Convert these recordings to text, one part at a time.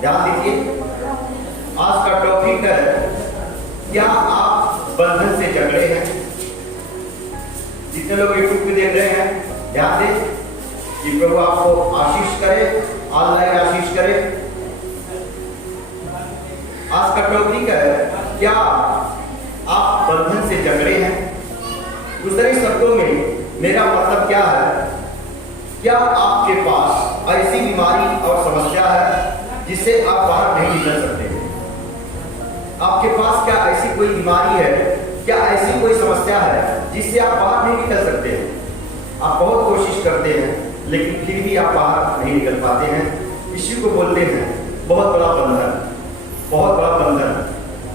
ध्यान दीजिए, आज का टॉपिक है, क्या आप बंधन से झगड़े हैं? जितने लोग यूट्यूब पे देख रहे हैं ध्यान दें कि प्रभु आपको आशीष करे, ऑनलाइन आशीष करे। आज का टॉपिक है, क्या आप बंधन से झगड़े हैं? दूसरे शब्दों में मेरा मतलब क्या है, क्या आपके पास ऐसी बीमारी और समस्या है जिससे आप बाहर नहीं निकल सकते? आपके पास क्या ऐसी कोई बीमारी है, क्या ऐसी कोई समस्या है जिससे आप बाहर नहीं निकल सकते? आप बहुत कोशिश करते हैं लेकिन फिर भी आप बाहर नहीं निकल पाते हैं। इसी को बोलते हैं बहुत बड़ा बंधन। बहुत बड़ा बंधन,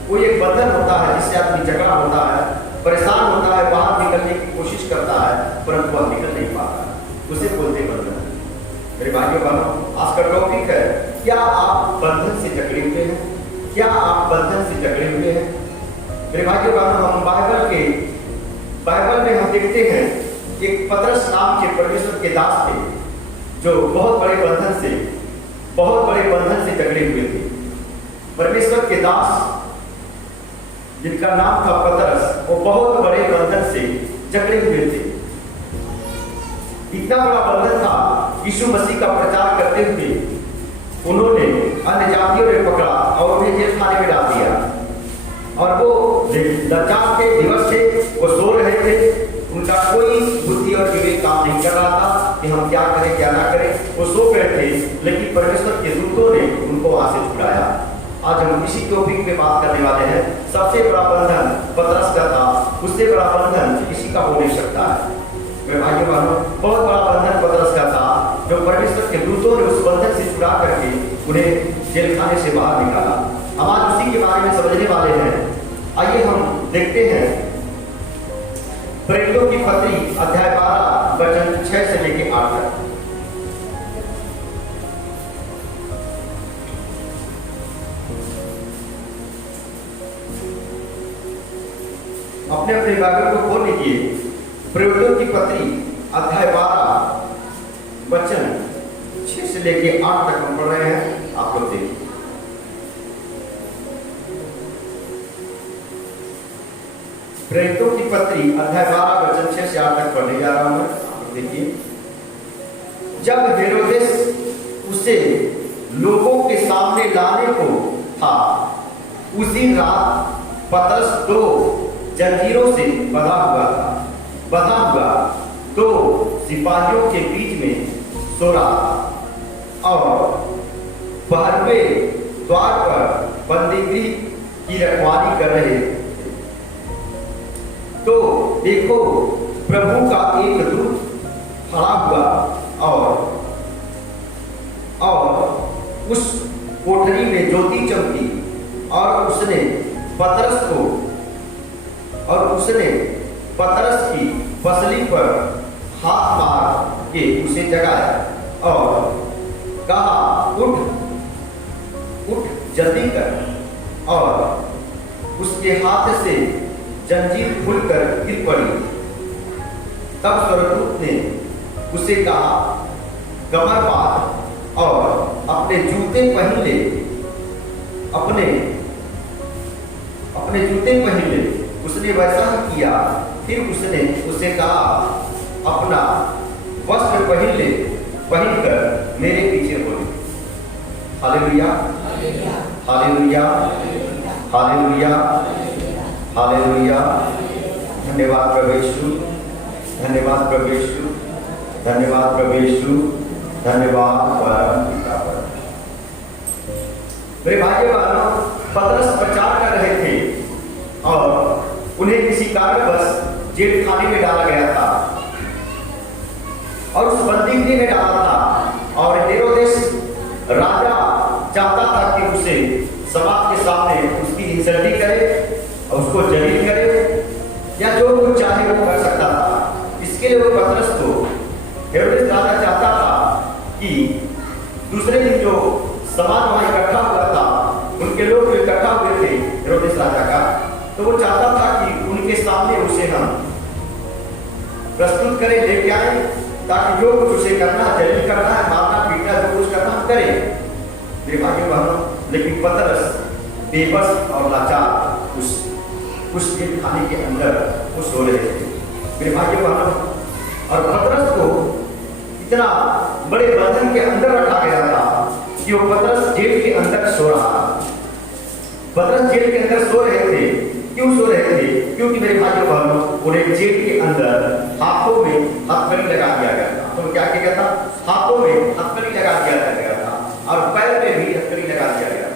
कोई एक बंधन होता है जिससे आदमी झगड़ा होता है, परेशान होता है, बाहर निकलने की कोशिश करता है परंतु वह निकल नहीं पाता, उसे बोलते बंधन। मेरे भाइयों बहनों, आज का टॉपिक है, क्या आप बंधन से जकड़े हुए हैं? क्या आप बंधन से जकड़े हुए हैं? मेरे भाइयों बहनों, हम बाइबल में हम देखते हैं एक पतरस नाम के परमेश्वर के दास थे जो बहुत बड़े बंधन से जकड़े हुए थे। परमेश्वर के दास जिनका नाम था पतरस, वो बहुत बड़े बंधन से जकड़े हुए थे। इतना बड़ा बंधन था, यीशु मसीह का प्रचार करते हुए उन्होंने अन्य जातियों ने पकड़ा और उन्हें जेल खाने में डाल दिया। और वो लज्जा के दिवस से वो सो रहे थे, उनका कोई बुद्धि और विवेक काम नहीं कर रहा था कि हम क्या करें क्या ना करें। वो सो गए थे, लेकिन परमेश्वर के दूतों ने उनको वहां से छुड़ाया। आज हम इसी टॉपिक पे बात करने वाले हैं। सबसे बड़ा बंधन पतरस का था, उससे बड़ा बंधन किसी का हो नहीं सकता है। मेरे भाइयों बहनों, बहुत बड़ा बंधन पतरस का था जो परमेश्वर के दूतों ने उस बंधन से छुड़ा करके उन्हें जेल खाने से बाहर निकाला। हम आज उसी के बारे में समझने वाले हैं। आइए हम देखते हैं प्रेरितों की पत्री अध्याय 12 वचन 6 से लेकर 8 तक। अपने अपने बाइबल को खोल लीजिए। प्रेरितों की पत्री अध्याय 12 वचन 6 से लेके 8 तक हम पढ़ रहे हैं, आप लोग देखिए। प्रेरितों की पत्री अध्याय 12 वचन 6 से 8 तक पढ़ने जा रहा हूं मैं, आप लोग देखिए। जब हेरोदेस उसे लोगों के सामने लाने को था, उसी रात पतरस 2 जंजीरों से बंधा हुआ तो सिपाहियों के बीच में सो रहा था और बाहरवे द्वार पर बंदीगृह की रखवाली कर रहे थे। तो देखो, प्रभु का एक दूत खड़ा हुआ और उस कोठरी में ज्योति चमकी और उसने पतरस की पसली पर हाथ मार के उसे जगाया और कहा, उठ जल्दी कर। और उसके हाथ से जंजीर खुलकर गिर पड़ी। तब स्वर्गदूत ने उसे कहा, कमर बांध और अपने जूते पहन ले। उसने वैसा ही किया। फिर उसने उसे कहा, अपना वस्त्र पहनकर मेरे पीछे हो। Hallelujah, hallelujah, hallelujah, hallelujah. धन्यवाद प्रभु यीशु, धन्यवाद प्रभु यीशु, धन्यवाद प्रभु यीशु, धन्यवाद परम पिता पर। मेरे भाइयों बहनों, पतरस प्रचार कर रहे थे और उन्हें किसी कारणवश जेल खाने में डाला गया था और उस बंदीगृह में डाला था। और हेरोदेस राजा चाहता था कि उसे समाज के सामने उसकी इंसल्टिंग करे और उसको जलील करे या जो कुछ चाहे वो कर सकता था। इसके लिए वो पतरस को हेरोदेस राजा चाहता था कि दूसरे दिन जो समाज वहां इकट्ठा हुआ था, उनके लोग जो इकट्ठा हुए थे हेरोदेस राजा का, तो वो चाहता था कि उनके सामने उसे हम प्रस्तुत करें, लेके आए, ताकि जो कुछ उसे करना है, जलील करना है, मारना पीटना जो कुछ करना हम करें। मेरे भाइयों बहनों, लेकिन पतरस बेबस और लाचार उस जेल खाने के अंदर वो सो रहे थे मेरे भाइयों बहनों। और पतरस को इतना बड़े बंधन के अंदर रखा गया था कि वो पतरस जेल के अंदर सो रहा था। पतरस जेल के अंदर सो रहे थे। क्यों सो रहे थे? क्योंकि मेरे भाइयों बहनों, उन्हें जेल के अंदर हाथों में हथकड़ी लगा दिया गया था। तो क्या किया गया था? हाथों में हथकड़ी लगा दिया गया था और पैर में भी हथकड़ी लगा दिया गया।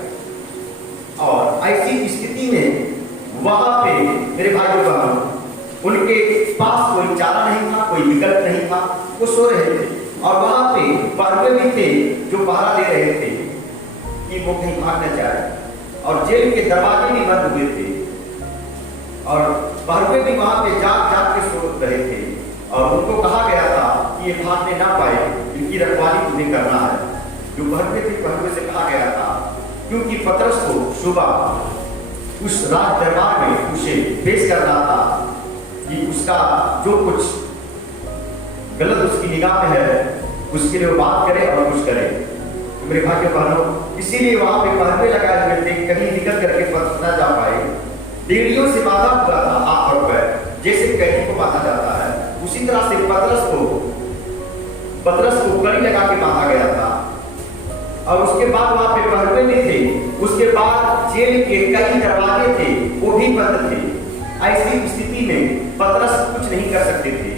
और ऐसी स्थिति में वहां पे मेरे भाइयों बहनों, उनके पास कोई चारा नहीं था, कोई विकल्प नहीं था, वो सो रहे थे। और वहां पे पहरे भी थे जो पहरा दे रहे थे कि वो कहीं भाग न जाए। और जेल के दरवाजे भी बंद हुए थे और पहरे भी वहां पे जाग जाग के सो रहे थे। और उनको कहा गया था कि ये भागने ना पाए, इनकी रखवाली तुम्हें करना है। जो पहरे थे, पहरे से कहा गया था, क्योंकि पतरस को सुबह उस राज दरबार में उसे पेश करना था कि उसका जो कुछ गलत उसकी निगाह में है उसके लिए वो बात करे और कुछ करे। तो मेरे भाइयों बहनों, इसीलिए वहां पे पहरे लगाए हुए थे, कहीं निकल करके पतरस न जा पाए। बेड़ियों से बांधा हुआ था हाथ और पैर, जैसे कैदी को बांधा जाता है, उसी तरह से पतरस को कड़ी लगा के बांधा गया था। और उसके बाद वहां पे पहरे भी थे। उसके बाद जेल के कई दरवाजे थे, वो भी बंद थे। ऐसी स्थिति में पतरस कुछ नहीं कर सकते थे।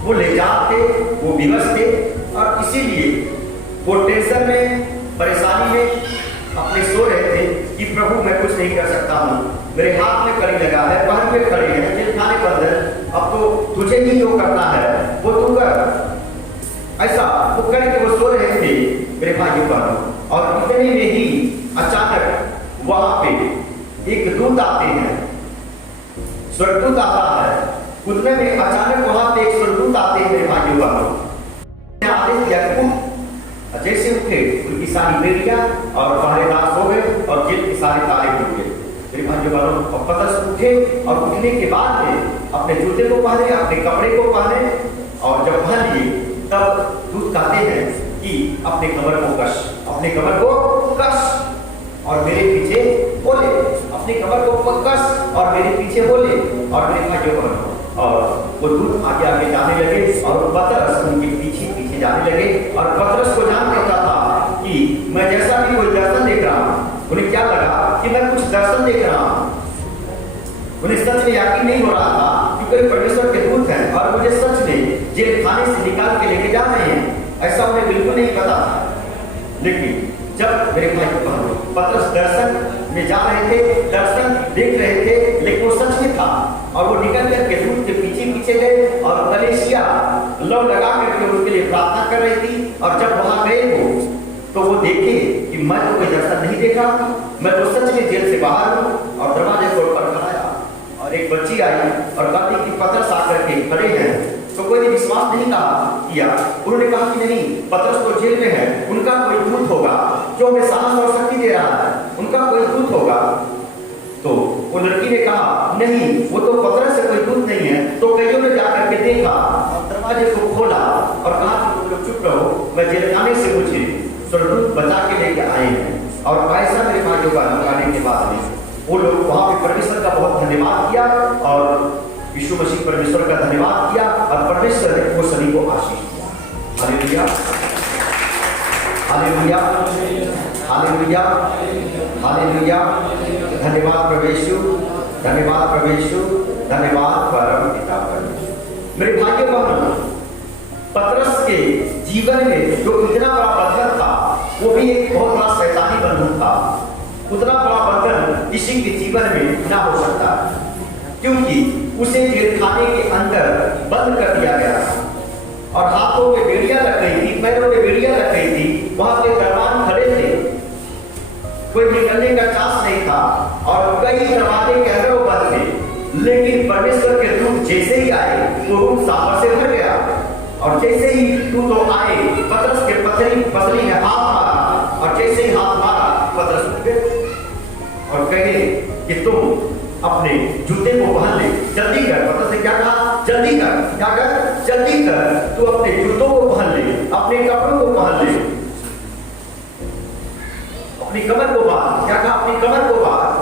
वो लेजात थे, वो विवश थे और इसीलिए वो टेंशन में, परेशानी में अपने सो रहे थे कि प्रभु मैं कुछ नहीं कर सकता हूँ, मेरे हाथ में कड़ी लगा है, पैर में खड़े हैं, जेल खाने बंद है, अब तो तुझे ही जो करना है वो तू कर। ऐसा वो करके वो सो रहे थे मेरे भाइयों बहनों। और इतने में ही अचानक वहां पे एक दूत आते हैं, स्वर्गदूत आता है। उतने में अचानक वहां पे एक स्वर्गदूत आते हैं मेरे भाइयों बहनों। आदेश दिया कि जैसे उठे उनकी सारी बेड़ियां और पहरेदार सो गए और जेल के सारे ताले खुल गए मेरे भाइयों बहनों। और पतरस उठे और उठने के बाद में अपने जूते को पहने, अपने कपड़े को पहने और जब पहन लिए तब दूत कहते हैं कि अपने कमर को कस, अपने कमर को कस और मेरे पीछे बोले, अपने कमर को कस और मेरे पीछे बोले। और मेरे भाइयों बहनों, और वो दूत आगे आगे जाने लगे और पतरस उनके पीछे पीछे जाने लगे। और पतरस को जान पड़ता था कि मैं जैसा भी कोई दर्शन देख रहा हूँ, उन्हें क्या लगा कि मैं कुछ दर्शन देख रहा हूँ। उन्हें सच में यकीन नहीं हो रहा था कि कोई परमेश्वर के दूत हैं और मुझे सच में जेल खाने से निकाल के लेके जा रहे हैं, ऐसा उन्हें बिल्कुल नहीं पता था। लेकिन जब मेरे भाई बहनों, पतरस दर्शन में जा रहे थे, दर्शन देख रहे थे, लेकिन वो सच में था। और वो निकल करके दूत के पीछे पीछे गए और कलीसिया लौ लगा करके उनके लिए प्रार्थना कर रही थी। और जब वहां गए तो वो देखे कि मैं तो कोई दर्शन नहीं देखा, मैं तो सच में जेल से बाहर हूँ। और दरवाजे को खड़खड़ाया और एक बच्ची आई और कहती कि पतरस आकर के खड़े हैं। तो कोई ने विश्वास नहीं किया। उन्होंने कहा कि नहीं, पतरस तो जेल में है, उनका कोई दूत होगा जो हमें साहस और शक्ति दे रहा है, उनका कोई दूत होगा। तो वो लड़की ने कहा नहीं, वो तो पतरस से कोई दूत नहीं है। तो कईयों ने जाकर के देखा और दरवाजे को खोला और कहा कि तुम लोग चुप रहो, मैं जेल खाने से मुझे स्वर्गदूत बचा के लेके आए हैं। और ऐसा मेरे भाइयों का लगाने के बाद में वो लोग वहां पे परमेश्वर का बहुत धन्यवाद किया और यीशु मसीह परमेश्वर का धन्यवाद किया और परमेश्वर ने वो सभी को आशीष दिया। Hallelujah, hallelujah, hallelujah, hallelujah. धन्यवाद प्रभु यीशु, धन्यवाद प्रभु यीशु, धन्यवाद परम पिता परमेश्वर। मेरे भाइयों बहनों, पतरस के जीवन में जो इतना बड़ा बंधन था, वो भी एक बहुत बड़ा शैतानी बंधन था। उतना बड़ा बंधन किसी के जीवन में ना हो सकता, क्योंकि उसे जेल खाने के अंदर बंद कर दिया गया और हाथों में बेड़ियां लग गई थी, पैरों में बेड़ियां लग गई थी। वहां के दरबान खड़े थे, कोई निकलने का चांस नहीं था और कई दरवाजे के अंदर वो बंद थे। लेकिन परमेश्वर के दूत जैसे ही आए वो रूम सापर से भर गया और जैसे ही दूत तो आए, पतरस के पसली में हाथ मारा और जैसे ही हाथ मारा पतरस उठ गए और कहे कि तुम अपने जूते को पहन ले, जल्दी कर। पतरस ने क्या कहा? जल्दी कर। क्या कर? जल्दी कर, तू अपने जूतों को पहन ले, अपने कपड़ों को पहन ले। अपनी कमर को बांध, क्या कहा? अपनी कमर को बांध,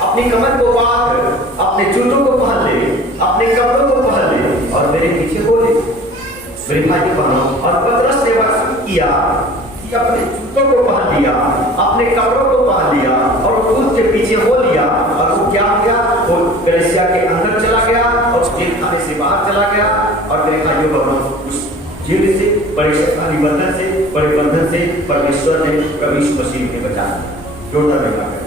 अपनी कमर को बांध, अपने जूतों को पहन ले, अपने कपड़ों को पहन ले और मेरे पीछे हो ले। मेरे भाई बहनों, और पतरस ने वह किया कि अपने जूतों को पहन लिया, अपने कपड़ों को पहन लिया और खुद के पीछे हो लिया। और वो क्या किया? वो कलीसिया के अंदर चला गया और जेल खाने से बाहर चला गया। और मेरे भाइयों बहनों, उस जेल से, परेशानी बंधन से, परिबंधन से परमेश्वर ने प्रभु यीशु मसीह ने बचा लिया। जोरदार निकाल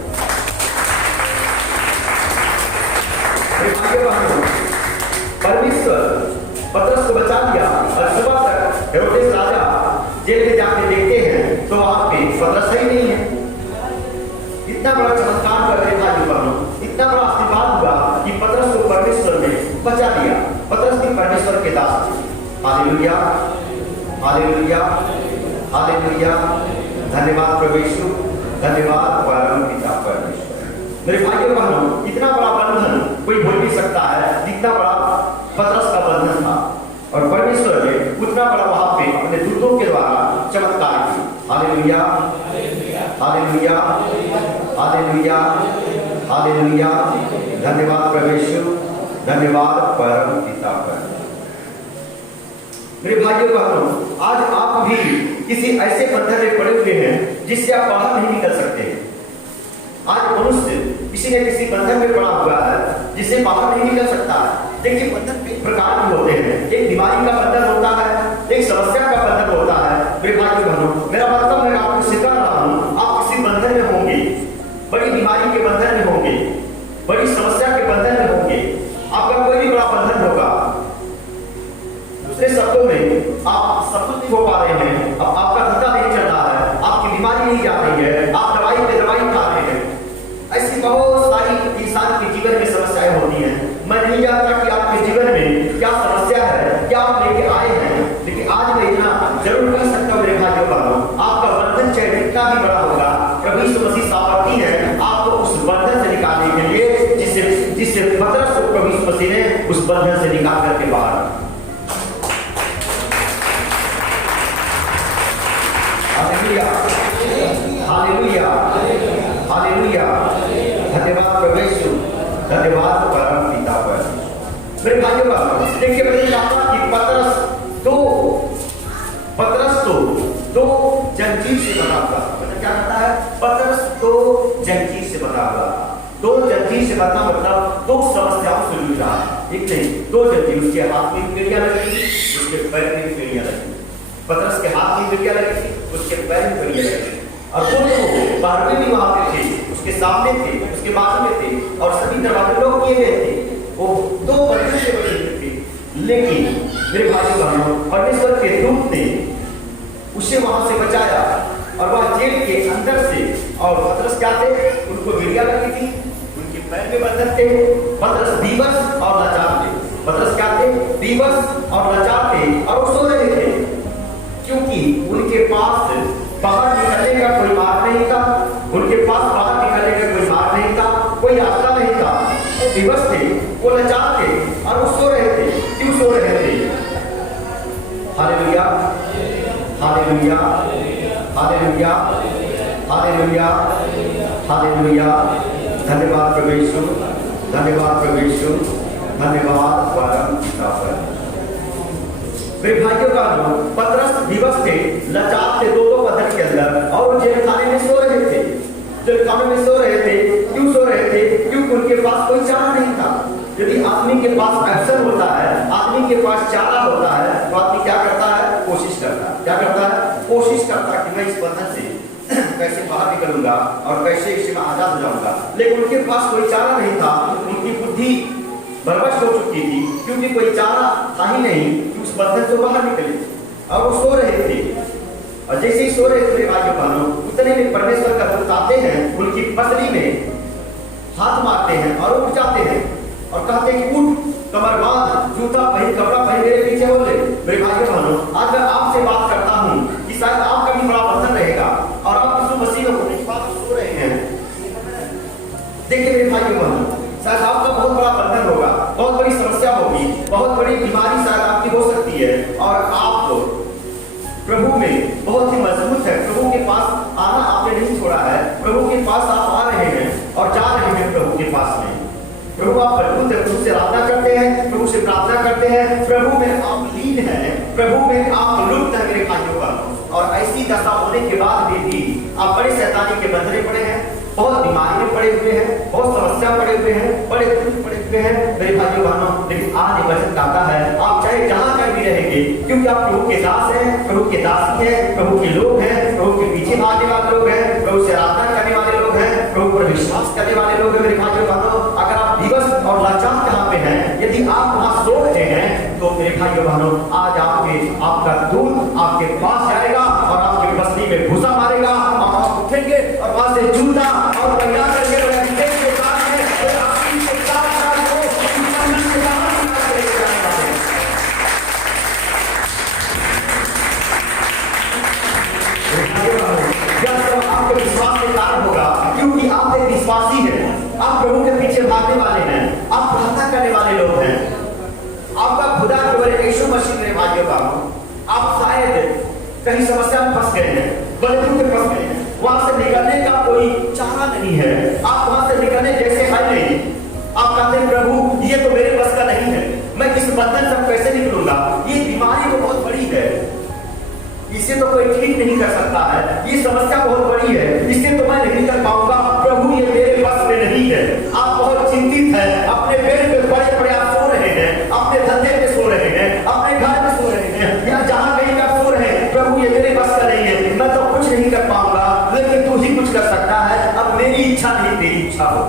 परमेश्वर पतरस को बचा लिया। और सुबह तक हेरोदेस राजा जेल में जाके देखते हैं तो वहां पे पतरस ही नहीं है। इतना बड़ा चमत्कार कर रहे भाइयों बहनों, इतना बड़ा आशीर्वाद हुआ कि पतरस को परमेश्वर ने बचा लिया। पतरस भी परमेश्वर के दास थे। Hallelujah, hallelujah, hallelujah. धन्यवाद प्रभु यीशु, धन्यवाद परम पिता परमेश्वर। मेरे भाइयों बहनों, इतना बड़ा बंधन कोई भूल नहीं सकता है जितना बड़ा पतरस का बंधन था। और परमेश्वर ने उतना बड़ा वहां पे अपने दूतों के द्वारा चमत्कार किया। Hallelujah, hallelujah, hallelujah, hallelujah. धन्यवाद प्रभु यीशु, धन्यवाद परम पिता परमेश्वर। मेरे भाइयों बहनों, आज आप भी किसी ऐसे बंधन में पड़े हुए हैं जिससे आप बाहर नहीं निकल सकते। आज मनुष्य किसी न किसी बंधन में पड़ा हुआ है जिससे बाहर नहीं निकल सकता है। देखिए, बंधन कई प्रकार के होते हैं। एक बीमारी का बंधन होता है, एक समस्या का बंधन होता है। मेरे भाइयों बहनों, मेरा मतलब मैं आपको सिखा रहा हूँ, आप किसी बंधन में होंगे, बड़ी बीमारी के बंधन में होंगे, बड़ी समस्या के बंधन में होंगे, आपका कोई भी बड़ा बंधन होगा। दूसरे शब्दों में आप सफल नहीं हो पा रहे हैं, अब आपका धंधा नहीं चल रहा है, आपकी बीमारी नहीं जा रही है, आप दवाई पे दवाई खा रहे हैं। ऐसी बहुत सारी इंसान के जीवन में समस्याएं होती हैं। मैं नहीं जानता कि आपके जीवन में क्या समस्या है, क्या आप लेके आए हैं, लेकिन आज मैं इतना जरूर कह सकता हूँ मेरे भाइयों बहनों, आपका बंधन चाहे जितना भी बड़ा होगा, प्रभु यीशु मसीह सामर्थी है आपको उस बंधन से निकालने के लिए, जिससे पतरस को प्रभु यीशु मसीह ने उस बंधन से निकाल करके बाहर। Hallelujah, hallelujah, hallelujah. धन्यवाद प्रभु यीशु, धन्यवाद परम पिता परमेश्वर। मेरे भाइयों बहनों, देखिए मैंने कहा कि पतरस तो दो जंजीर से बना हुआ। मतलब क्या कहता है? पतरस तो जंजीर से बना हुआ। दो जंजीर से बना मतलब दो समस्याओं से जूझ रहा है। एक नहीं, दो जंजीर। उसके हाथ में बेड़ियां लगी थी, उसके पैर में बेड़ियां लगी। पतरस के हाथ में बेड़ियां लगी थी, उसके पैर में बेड़ियां लगी। और वो बाहर भी वहां पे थे, उसके सामने थे, उसके बाजू में थे और सभी दरवाजे लोग किए गए थे। वो दो बंधन से बने हुए थे। लेकिन मेरे भाइयों बहनों, परमेश्वर के दूत ने उसे वहां से बचाया और वह जेल के अंदर से। और पतरस क्या थे? उनको बेड़ियां लगी थी, उनके पैर में बंधन थे। पतरस विवश और लाचार थे। पतरस क्या थे? विवश और लाचार थे और वो सो रहे थे, क्योंकि उनके पास बाहर निकलने का कोई मार्ग नहीं था। उनके पास बाहर निकलने का कोई मार्ग नहीं था, कोई रास्ता नहीं था। वो विवश थे, वो लाचार थे और वो सो रहे थे। क्यों सो रहे थे? Hallelujah, hallelujah, hallelujah, hallelujah, hallelujah. धन्यवाद प्रभु यीशु, धन्यवाद प्रभु यीशु, धन्यवाद परम पिता परमेश्वर। मेरे भाइयों का पतरस विवश थे, लाचार थे, दो बंधन के अंदर, और जेल खाने में सो रहे थे। जेल खाने में सो रहे थे। क्यों सो रहे थे? क्योंकि उनके पास कोई चारा नहीं था। यदि आदमी के पास अवसर होता है, आदमी के पास चारा होता है, तो आदमी क्या करता है? कोशिश करता है। क्या करता है? कोशिश करता है कि मैं इस बंधन से कैसे बाहर निकलूंगा और कैसे इससे मैं आजाद हो जाऊंगा। लेकिन उनके पास कोई चारा नहीं था। उनकी बुद्धि बर्बाद हो चुकी थी, क्योंकि कोई चारा था ही नहीं कि उस बंधन से बाहर निकले। और वो सो रहे थे। और जैसे ही सो रहे थे भाइयों बहनों, उतने में परमेश्वर का दूत आते हैं, उनकी पसली में हाथ मारते हैं और उठ जाते हैं और कहते हैं कि उठ, कमर बांध, जूता पहन, कपड़ा पहन, मेरे पीछे हो ले। मेरे भाइयों बहनों, आज मैं आपसे बात करता हूँ कि शायद आपका भी बड़ा बंधन रहेगा और आप यीशु मसीह में होने के बाद सो रहे हैं। देखिए मेरे भाइयों बहनों, शायद आपका बहुत बड़ा बंधन होगा, बहुत बड़ी समस्या होगी, बहुत बड़ी बीमारी शायद आपकी हो सकती है और आप प्रभु में बहुत ही मजबूत है। प्रभु के पास आना आपने नहीं छोड़ा है, प्रभु के पास आप आ रहे हैं और जा रहे हैं प्रभु के पास में। प्रभु आप मजबूत है, प्रभु से आराधना करते हैं, प्रभु से प्रार्थना करते हैं, प्रभु में आप लीन हैं, प्रभु में आप लुप्त हैं मेरे भाइयों का। और ऐसी दशा होने के बाद भी आप बड़े शैतानी के बंधने पड़े हैं, बहुत बीमारी में पड़े हुए हैं, बहुत समस्या पड़े हुए हैं, बड़े दुख पड़े हुए हैं मेरे भाइयों बहनों। लेकिन आज ये वचन कहता है आप चाहे जहां कहीं भी रहेंगे, क्योंकि आप प्रभु के दास हैं, प्रभु के दासी हैं, प्रभु के लोग हैं, प्रभु के पीछे भागने वाले लोग हैं, प्रभु से आराधना करने वाले लोग हैं, प्रभु पर विश्वास करने वाले लोग हैं मेरे भाइयों बहनों। अगर आप दिवस और लाचार जहाँ पे हैं, यदि आप वहां सो रहे हैं, तो मेरे भाइयों बहनों आज आपका दूत आपके पास जाएगा और आपकी बस्ती में घुसा मारेगा और आप उठेंगे और वहां से जूता और तैयार करके आपके विश्वास के कारण होगा, क्योंकि आप एक विश्वासी हैं, आप प्रभु के पीछे भागने वाले हैं, आप प्रार्थना करने वाले लोग हैं। आपका खुदा केवल यीशु मसीह मेरे भाइयों का। आप शायद कहीं समस्या में फंस गए हैं, बंधन में फंस गए हैं, वहां से निकलने का कोई चारा नहीं है, आप वहां से निकलने जैसे है नहीं। आप कहते हैं प्रभु ये तो मेरे बस का नहीं है, मैं इस बंधन से कैसे निकलूंगा, ये बीमारी तो बहुत बड़ी है, इसे तो कोई ठीक नहीं कर सकता है, ये समस्या बहुत बड़ी है, इससे तो मैं नहीं कर पाऊंगा, प्रभु ये मेरे बस में नहीं है। आप बहुत चिंतित हैं, अपने पेड़ पे बड़े बड़े आप सो रहे हैं, अपने धंधे पे सो रहे हैं, अपने घर में सो रहे हैं, या जहां कहीं का सो रहे हैं, प्रभु ये मेरे बस का नहीं है, मैं तो कुछ नहीं कर पाऊंगा, लेकिन तू ही कुछ कर सकता है, अब मेरी इच्छा नहीं तेरी इच्छा हो।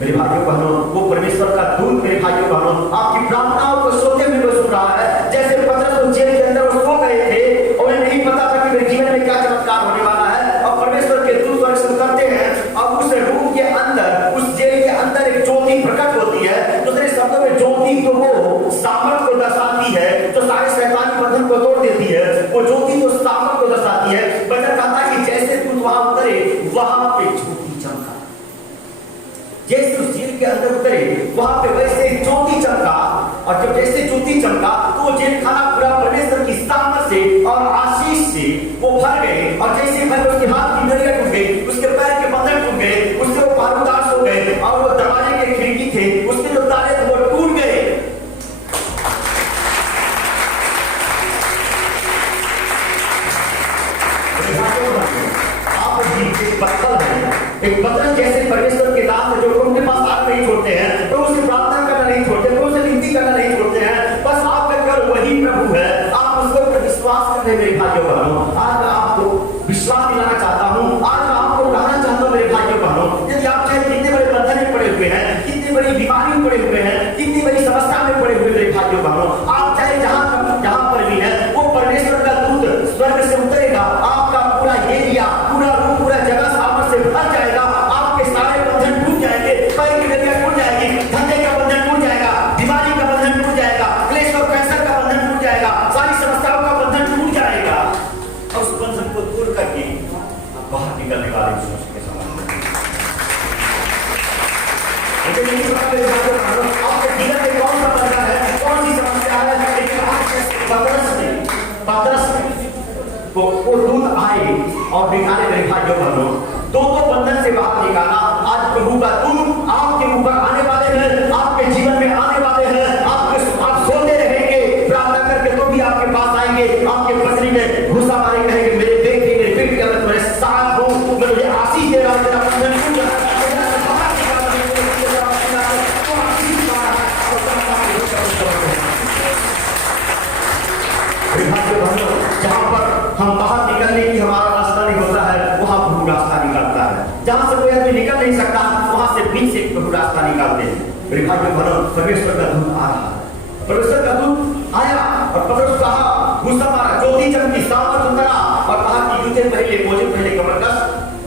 मेरे भाइयों बहनों, वो परमेश्वर का दूत मेरे भाइयों बहनों आपकी प्रार्थनाओं को सोते हुए सुन रहा है। जैसे पतरस को जेल के अंदर सो गए थे और उन्हें नहीं पता था कि मेरे जीवन में क्या चमत्कार होने वाला है, और परमेश्वर के दूत स्वर्ग से उतरते हैं और उस रूम के अंदर, उस जेल के अंदर एक ज्योति प्रकट होती है। दूसरे शब्दों में ज्योति तो वो सामर्थ को दर्शाती है जो सारे शैतानी बंधन को तोड़ देती है, वो ज्योति तो सामर्थ को दर्शाती है। वचन कहता है कि जैसे दूत वहां उतरे वहां पे ज्योति चमका, जैसे उस जेल के अंदर उतरे वहां पे वैसे ज्योति चमका, और जब जैसे ज्योति चमका तो जेल खाना पूरा परमेश्वर की सामर्थ से और आशीष से वो भर गए, और जैसे भर उसके हाथ की नलियां टूट गई, उसके पैर के बंधन टूट गए, उसके वो पारूदास हो गए, और वो दरवाजे के खिड़की थे उसके जो ताले थे वो टूट गए। आप एक पत्थर है, एक पत्थर जैसे परमेश्वर के दास जो उनके पास हाथ नहीं छोड़ते हैं, तो उसे प्रार्थना करना नहीं छोड़ते, तो उसे विनती करना नहीं छोड़ते हैं, बस आपका कर वही प्रभु है, आप उसके ऊपर विश्वास करते मेरे भाइयों बहनों। आज मैं आपको विश्वास दिलाना चाहता हूँ, आज मैं आपको कहना चाहता हूँ मेरे भाइयों बहनों, यदि आप चाहे कितने बड़े बंधन में पड़े हुए हैं, कितनी बड़ी बीमारी में पड़े हुए हैं, कितनी बड़ी समस्या में पड़े हुए मेरे भाइयों बहनों, आप चाहे जहां पर भी है, वो परमेश्वर का दूत स्वर्ग से उतरेगा, आपका पूरा एरिया, पूरा रूम, पूरा जगह सामर्थ से भर जाएगा, आपके सारे बंधन टूट जाएंगे, पैर की नलियां टूट जाएगी, धंधे का बंधन टूट जाएगा, बीमारी का बंधन टूट जाएगा, क्लेश और कैंसर का बंधन टूट जाएगा, सारी समस्याओं का बंधन टूट जाएगा, और उस बंधन को दूर करके आप बाहर निकलने वाले के समान। मुझे नहीं पता मेरे भाइयों बहनों आपके जीवन में कौन सा बंधन है, कौन सी समस्या है, लेकिन आज पतरस वो दूत आए और निकाले मेरे भाइयों बहनों, दो बंधन से बाहर निकाला। आज प्रभु का दूत आपके ऊपर आने वाले हैं, आपके जीवन में आने वाले हैं, आप सोते रहेंगे, प्रार्थना करके तो भी आपके पास आएंगे, आपके पसरी में घुसा मारे, कहेंगे मेरे बेटे मेरे बेटी का मैं तुम्हारे साथ हूँ, मैं तुझे आशीष दे रहा हूँ, तेरा बंधन टूट गया, जहां पर हम बाहर निकलने की हमारा रास्ता नहीं होता है, वहां प्रभु रास्ता निकालता है, जहां से कोई आदमी निकल नहीं सकता वहां से बीच से प्रभु रास्ता निकालते हैं। मेरे भाइयों बहनों, परमेश्वर का दूत आ रहा है, परमेश्वर का दूत आया और पतरस कहा, गुस्सा मारा, ज्योति चमकी, सामर्थ उतरा और कहा कि जूते पहले, मोजे पहले, कमर कस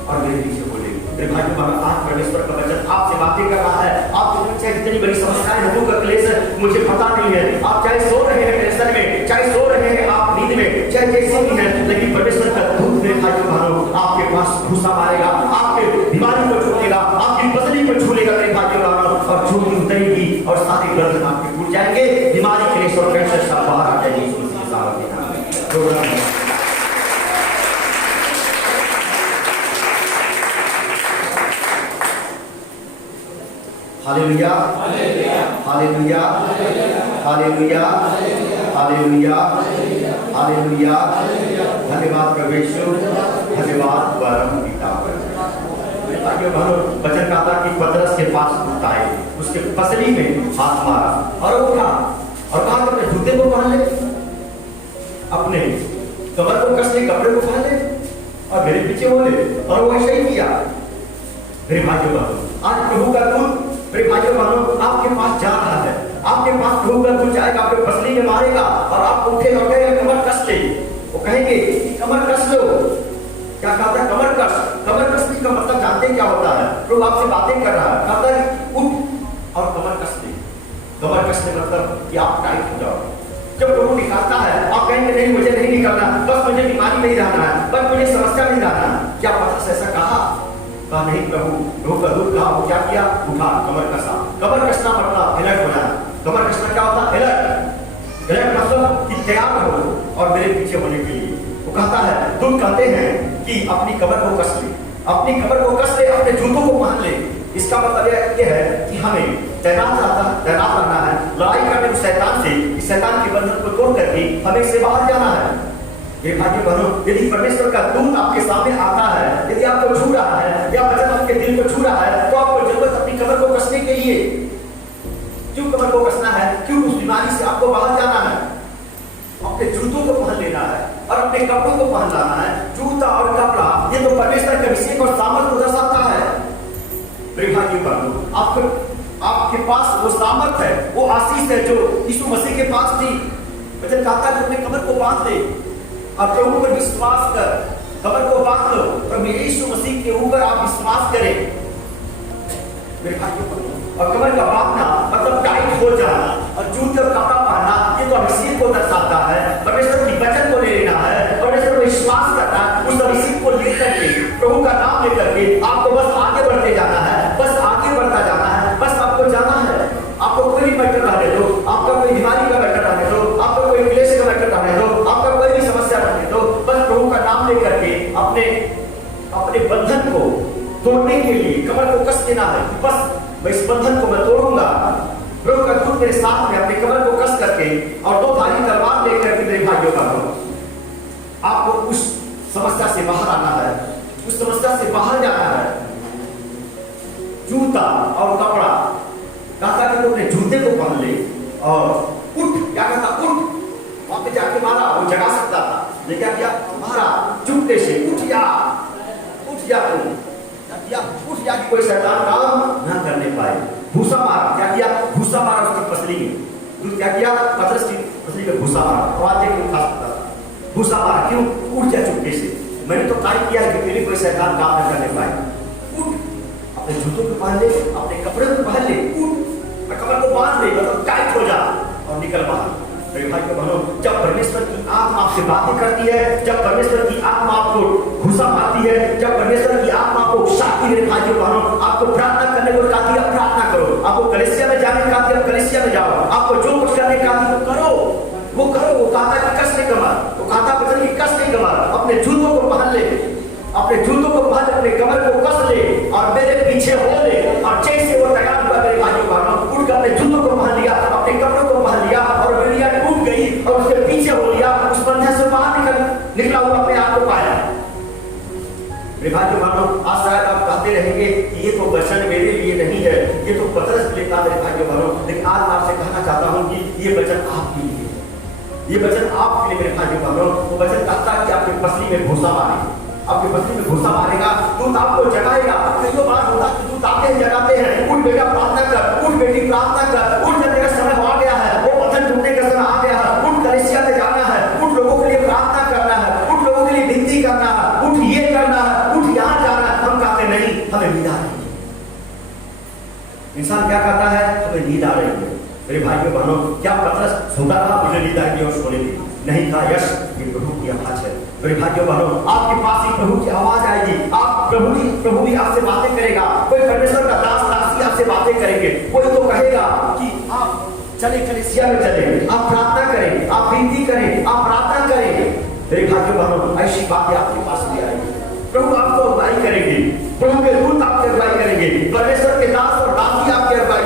और मेरे पीछे बोले। मेरे भाइयों बहनों, आज परमेश्वर का वचन आपसे बातें कर रहा है, आपके जीवन में इतनी बड़ी समस्याएं हैं, दुख क्लेश है, मुझे पता नहीं है, आप चाहे सो रहे हैं टेंशन में, चाहे सो रहे हैं आप नींद में, चाहे जैसे भी है, लेकिन परमेश्वर का दूत मेरे भाइयों बहनों आपके पास घुसा मारेगा, आपके बीमारी को छूलेगा, आपकी पसली को छूलेगा मेरे भाइयों बहनों, और ज्योति उतरेगी और सारे बंधन आपके टूट जाएंगे, बीमारी क्लेश और कैंसर सब बाहर आ जाएगी। Hallelujah, hallelujah, hallelujah, hallelujah, hallelujah. धन्यवाद प्रभु यीशु, धन्यवाद परम पिता। आगे बढ़ो। वचन कहा था कि पतरस के पास उठता है, उसके पसली में हाथ मारा और उठा और कहा कि अपने जूते को पहन ले, अपने कमर को कस ले, कपड़े को पहन ले और मेरे पीछे हो ले। और वो ऐसा ही किया। मेरे भाइयों बहनों, आज प्रभु का दूत मेरे भाइयों बहनों आपके पास जा रहा है। आपके पास प्रभु का दूत जाएगा, आपके पसली में मारेगा और आप उठे और कहेंगे कमर कस ले। वो कहेंगे कमर कस लो। क्या कहता है? कमर कस। कमर कसने का मतलब जानते क्या होता है? प्रभु आपसे बातें कर रहा है, कहता है उठ और कमर कस ले। कमर कसने मतलब कि आप टाइट हो जाओ। जब प्रभु निकालता है आप कहेंगे नहीं मुझे नहीं निकलना, बस मुझे बीमारी नहीं रहना है, बस मुझे समस्या नहीं रहना। क्या पतरस ऐसा कहा? कहा नहीं प्रभु का दूत कहा। वो क्या किया? उठा, कमर कसा। कमर कसना मतलब अलर्ट होना। कमर कसना क्या होता है? अलर्ट। अलर्ट मतलब कि तैयार हो और मेरे पीछे होने के लिए। वो कहता है, दूत कहते हैं कि अपनी कमर को कस ले, अपनी कमर को कस ले, अपने जूतों को पहन ले। इसका मतलब यह है कि हमें तैनात रहना है, लड़ाई करने को शैतान से, इस शैतान के बंधन को तोड़ करके हमें इससे बाहर जाना है। ये भाइयों बहनों, यदि परमेश्वर का दूत आपके सामने आता है, यदि आपको छू रहा है या वचन आपके दिल को छू रहा है, तो आपको जरूरत अपनी कमर को कसने के लिए। क्यों कमर को कसना है? क्यों? उस बीमारी से आपको बाहर जाना है। अपने जूतों को पहन लेना है और अपने कपड़ों को पहन लाना है। जूता और कपड़ा ये तो परमेश्वर के अभिषेक और सामर्थ को दर्शाता है। मेरे भाइयों बहनों, आपके पास वो सामर्थ है, वो आशीष है जो यीशु मसीह के पास थी। वचन कहता है अपने कमर को बांध ले और प्रभु पर विश्वास कर। कमर को बांध लो और यीशु मसीह के ऊपर आप विश्वास करें। मेरे भाइयों बहनों, और कमर का बांधना मतलब टाइट हो जाना और जूते और कपड़ा पहनना ये तो अभिषेक को दर्शाता है। परमेश्वर की वचन को ले लेना है, परमेश्वर पर विश्वास करना, उस अभिषेक को लेकर के, प्रभु का नाम लेकर के आपको बस आगे बढ़ते जाना है, बस आगे बढ़ता जाना है, बस आपको जाना है। आपको कोई भी मैटर रहने दो, आपका कोई बीमारी का मैटर रहने दो, आपका कोई क्लेश का मैटर रहने दो, आपका कोई भी समस्या रहने दो, बस प्रभु का नाम लेकर के अपने बंधन को तोड़ने के लिए कमर को कस देना है। बस मैं इस बंधन को मैं तोड़ूंगा। प्रभु का दूत मेरे साथ में अपने कमर को कस करके और दो धारी तलवार लेकर के मेरे भाइयों बहनों, आपको उस समस्या से बाहर आना है, उस समस्या से बाहर जाना है। जूता और कपड़ा कहता कि तो अपने जूते को पहन ले और उठ। क्या कहता? उठ। वहां पे जाके मारा, वो जगा सकता था, लेकिन क्या किया? मारा जूते से। उठ जा, उठ जा, तुम या उठ जा कि कोई शैतान काम ना करने पाए। भूसा मारा। क्या किया? भूसा मारा उसकी पसली में। दूध क्या किया? पतरस की पसली में भूसा मारा। आवाज देख उठा सकता था, भूसा मारा। क्यों? उठ जा चुपके से। मैंने तो टाइप किया कि मेरे कोई शैतान काम ना करने पाए। उठ, अपने जूतों को पहन ले, अपने कपड़े को पहन ले, उठ और कमर को बांध ले, मतलब टाइट हो जा और निकल बाहर। मेरे भाई बहनों, जब परमेश्वर की आत्मा आपसे बातें करती है, जब परमेश्वर की आत्मा आपको घुसा मारती है, जब परमेश्वर की आत्मा आपको उकसाती है, मेरे भाई बहनों, आपको प्रार्थना करने को कहती है, प्रार्थना करो। आपको कलीसिया में जाने का कहती है, कलीसिया में जाओ। आपको जो कुछ करने का कहती है करो, वो करो। वो कहता है कस ले कमर, वो कहता पता नहीं कस ले कमर। अपने जूतों को पहन ले, अपने जूतों को पहन, अपने कमर को कस ले और मेरे पीछे हो ले। और जैसे वो तैयार हुआ मेरे भाई बहनों, उठ अपने जूतों को पहन लिया, अपने कपड़ों को पहन लिया और बेड़िया टूट गई और उसके पीछे हो लिया। उस बंधन से बाहर निकला हुआ अपने आप को पाया। मेरे भाई बहनों, आज शायद आप कहते रहेंगे कि ये तो वचन मेरे लिए नहीं है, ये तो पतरस के लिए था। मेरे भाई बहनों, लेकिन आज मैं आपसे कहना चाहता हूँ कि ये वचन आपके लिए है, ये वचन आपके लिए। मेरे भाई बहनों, वो वचन कहता है कि आपके पसली में भूसा मारे, आपके पत्नी में भूसा मारेगा, दूत आपको जगाएगा। कई बार होता है दूत आते हैं, जगाते हैं, उठ बेटा प्रार्थना कर, उठ बेटी प्रार्थना कर, उठ जाने का समय आ गया है, वो वचन ढूंढने का समय आ गया है, उठ कलीसिया में जाना है, उठ लोगों के लिए प्रार्थना करना है, उठ लोगों के लिए विनती करना है, उठ ये करना है, उठ यहाँ जाना है। हम कहते नहीं, हमें नींद आ रही है। इंसान क्या कहता है? हमें नींद आ रही है। मेरे भाइयों बहनों, क्या पतरस सोता रहा मुझे नींद आएगी और सोने की? नहीं था। यश ये प्रभु की आवाज है। मेरे भाइयों बहनों, आपके पास ही प्रभु की आवाज आएगी। आप प्रभु भी आपसे बातें करेगा। कोई परमेश्वर का दास दासी आपसे बातें करेंगे। कोई तो कहेगा कि आप चले कलीसिया में चले, आप प्रार्थना करें, आप विनती करें, आप प्रार्थना करें। मेरे भाइयों बहनों, ऐसी बातें आपके पास भी आएगी। प्रभु आपको अगुवाई करेंगे, प्रभु के दूत आपकी अगुवाई करेंगे, परमेश्वर के दास और दासी आपकी अगुवाई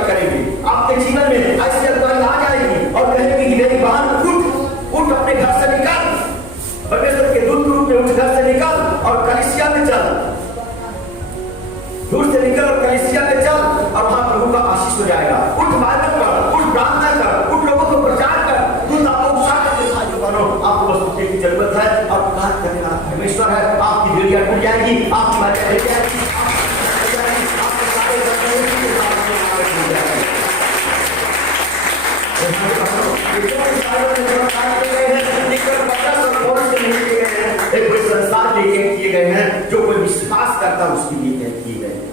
बाइबल में चमत्कार किए गए हैं, लेकिन पतरस और पौलुस के नहीं किए गए हैं। एक कोई संसार के लिए किए गए हैं, जो कोई विश्वास करता है उसके लिए किए गए हैं।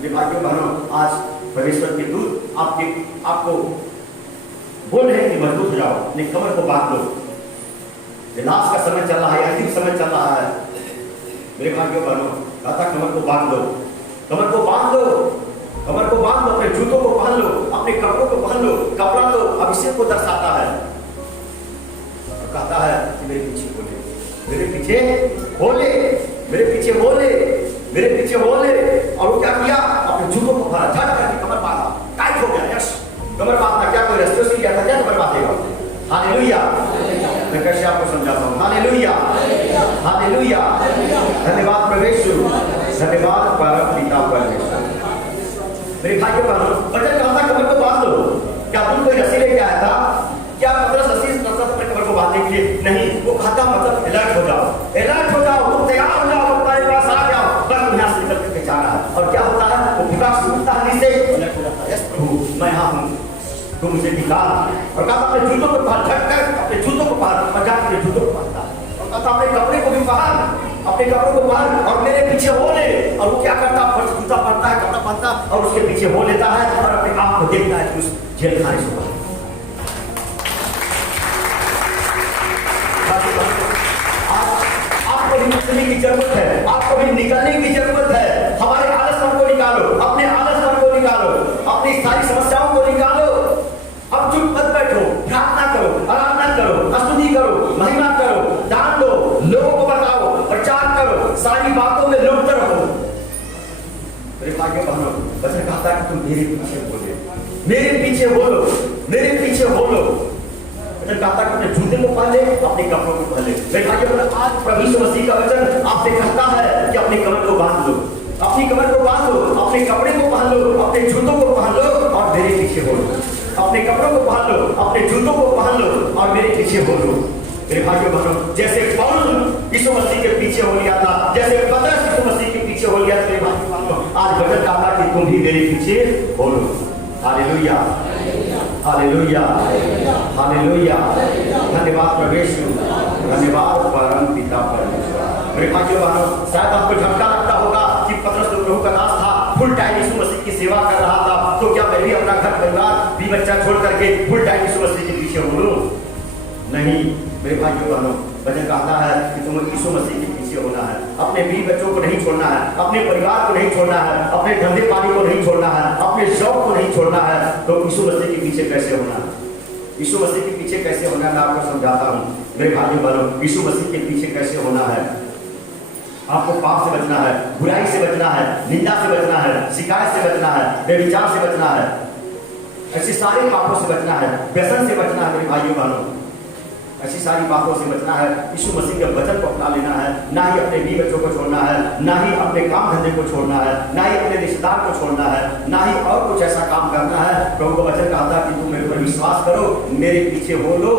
मेरे भाइयों बहनों, आज परमेश्वर के दूत आपको बोल रहे हैं कि मजबूत हो जाओ, अपनी कमर को बांध लो। लास्ट का समय चल रहा है, अंतिम समय चल रहा है। मेरे भाइयों बहनों, कहता कमर को बांध लो, कमर को बांध लो, कमर को बांध लो, अपने जूतों को पहन लो, अपने कपड़ों को पहन लो। कपड़ा तो अभिषेक को दर्शाता है। और कहता है कि मेरे पीछे बोले, मेरे पीछे बोले, मेरे पीछे बोले, मेरे पीछे बोले। और वो क्या किया? अपने जूतों को भरा, झट करके कमर बांधा, टाइट हो गया। यस, कमर बांधना क्या कोई रस्ते से किया था क्या? कमर बांधेगा। हालेलुया। मैं कैसे आपको समझाता हूँ? Hallelujah, hallelujah. धन्यवाद प्रभु यीशु, धन्यवाद परम पिता परमेश्वर। मेरे भाइयों बहनों, वचन कहा था कमर को बांध लो। क्या तुम कोई रस्सी लेके आया था? क्या पतरस रस्सी अपने कमर को बांधने के लिए? नहीं, वो कहता मतलब अलर्ट हो जाओ, अलर्ट हो जाओ, तुम तैयार हो जाओ, तुम्हारे पास आ जाओ, बस तुम यहाँ से निकल करके जाना है। और क्या होता है? वो विकास टूटता है, नीचे अलर्ट हो जाता है। यस प्रभु, मैं यहाँ हूँ, तुम मुझे निकाल। और कहता अपने जूतों को पहन, झट कर अपने जूतों को पहन, और जाकर अपने जूतों को पहनता। और कहता अपने कपड़े को भी पहन, अपने कपड़ों को पहन, और मेरे पीछे हो ले। और वो क्या करता? फर्स्ट जूता पहनता है, कपड़ा पहनता, और उसके पीछे हो लेता है, और अपने आप को देखता है कि उस जेल खाने से बाहर। आपको भी निकलने की जरूरत है, आपको भी निकलने की जरूरत है। हमारे आलसपन को निकालो, अपने आलसपन को निकालो, अपनी सारी समस्याओं को निकालो। अब चुप मत बैठो, प्रार्थना करो, आराधना करो, स्तुति करो, महिमा करो, दान दो, लोगों को बताओ, प्रचार करो, सारी बातों में लुप्त रहो। मेरे भाइयों बहनों, वचन कहता है कि तुम मेरे पीछे बोलो, मेरे पीछे बोलो, मेरे पीछे बोलो। वचन कहता है कि अपने जूते को पहन ले, अपने कपड़ों को पहन ले। मेरे भाइयों बहनों, आज प्रभु यीशु मसीह का वचन आपसे कहता है कि अपनी कमर को बांध लो, अपनी कमर को बांध लो, अपने कपड़े को पहन लो, अपने जूतों को पहन लो, और मेरे पीछे बोलो। अपने कपड़ों को पहन लो, अपने जूतों को पहन लो, और मेरे पीछे बोलो। मेरे भाइयों बहनों, जैसे पौलुस यीशु मसीह के पीछे हो लिया था, जैसे पतरस यीशु मसीह के पीछे हो लिया था, मेरे भाइयों बहनों, आज वचन कहता कि तुम भी मेरे पीछे बोलो। Hallelujah, hallelujah, hallelujah. धन्यवाद प्रभु यीशु, धन्यवाद परम पिता परमेश्वर। मेरे भाइयों बहनों, शायद आपको झटका लगता होगा कि पतरस तो प्रभु का दास था, फुल टाइम यीशु मसीह की सेवा कर रहा था, तो क्या मैं भी अपना घर परिवार भी बच्चा छोड़ करके फुल टाइम यीशु मसीह के पीछे बोलूं? नहीं मेरे भाइयों बहनों, वचन कहता है कि तुम्हें यीशु मसीह के पीछे होना है। अपने बीवी बच्चों को नहीं छोड़ना है, अपने परिवार को नहीं छोड़ना है, अपने धंधे पानी को नहीं छोड़ना है, अपने शौक को नहीं छोड़ना है। तो यीशु मसीह के पीछे कैसे होना है? यीशु मसीह के पीछे कैसे होना है मैं आपको समझाता हूँ। मेरे भाइयों बहनों, यीशु मसीह के पीछे कैसे होना है? आपको पाप से बचना है, बुराई से बचना है, निंदा से बचना है, शिकायत से बचना है, व्यभिचार से बचना है, ऐसे सारे पापों से बचना है, व्यसन से बचना है। मेरे भाइयों बहनों, ऐसी सारी बातों से बचना है। यीशु मसीह के वचन को अपना लेना है। ना ही अपने बीवी बच्चों को छोड़ना है, ना ही अपने काम धंधे को छोड़ना है, ना ही अपने रिश्तेदार को छोड़ना है, ना ही और कुछ ऐसा काम करना है। प्रभु का वचन कहता है कि तुम मेरे पर विश्वास करो, मेरे पीछे बोलो,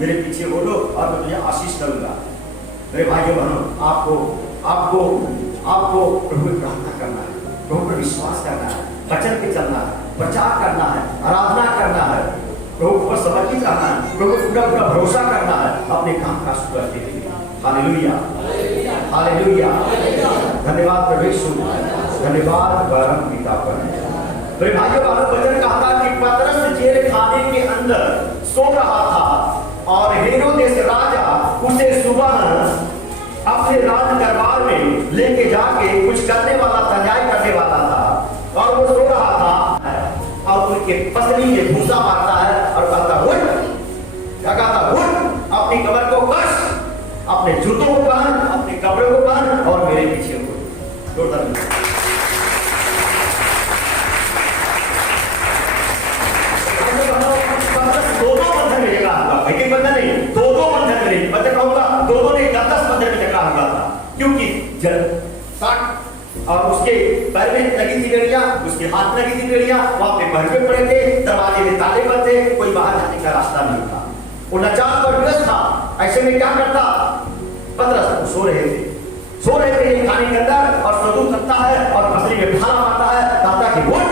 मेरे पीछे बोलो, और मैं तुझे आशीष करूंगा। मेरे भाइयों बहनों, आपको आपको आपको प्रभु की प्रार्थना करना है, प्रभु पर विश्वास करना है, वचन पे चलना है, प्रचार करना है, आराधना करना है, प्रभु पर समर्पित रहना है, प्रभु पूरा पूरा भरोसा करना है, अपने काम का शुरू करने के लिए। Hallelujah, hallelujah. धन्यवाद प्रभु यीशु, धन्यवाद परम पिता परमेश्वर। मेरे भाइयों बहनों, वचन कहता कि पतरस जेल खाने के अंदर सो रहा था, और हेरोदेस राजा उसे सुबह अपने राज दरबार में लेके जाके कुछ करने वाला था, न्याय करने वाला था, और वो सो रहा था, और उनके पसली में भूसा मारता है और कहता उठ, क्या कहता उठ, अपनी कमर को कस, अपने जूतों को पहन, अपने कपड़ों को पहन, और मेरे पीछे हो। जोरदार दो बंधन में जगह होगा, एक बंधन नहीं, दो बंधन में बंधन होगा, दो नहीं 10 बंधन में जगह होगा था। क्योंकि और उसके पैर में लगी थी बेड़ियां, उसके हाथ में लगी थी बेड़ियां, वहां पे भरवे पड़े थे, दरवाजे में ताले बंद थे, कोई बाहर जाने का रास्ता नहीं था, वो लाचार और विवश था। ऐसे में क्या करता पतरस? सो रहे थे खाने के अंदर, और सदू करता है और पसली में भाला मारता है, कहता कि उठ,